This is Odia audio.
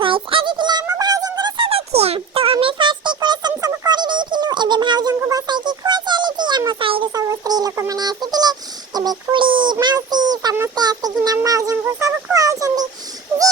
ଗାଇସ୍ ଆଜି ଥିଲା ଆମ ଭାଉଜଙ୍କର ସଦଖିଆ ତ ଆମେ ଫାର୍ଷ୍ଟ ଡେକୋରେସନ ସବୁ କରି ଦେଇଥିଲୁ। ଏବେ ଭାଉଜଙ୍କୁ ବସାଇକି ଖୁଆ ଚାଲିଛି। ଆମ ସାହିର ସବୁ ସ୍ତ୍ରୀ ଲୋକମାନେ ଆସିଥିଲେ। ଏବେ ଖୁଡି ମାଉସୀ ସମସ୍ତେ ଆସିକିନା ଭାଉଜଙ୍କୁ ସବୁ ଖୁଆଉଛନ୍ତି। ଯେ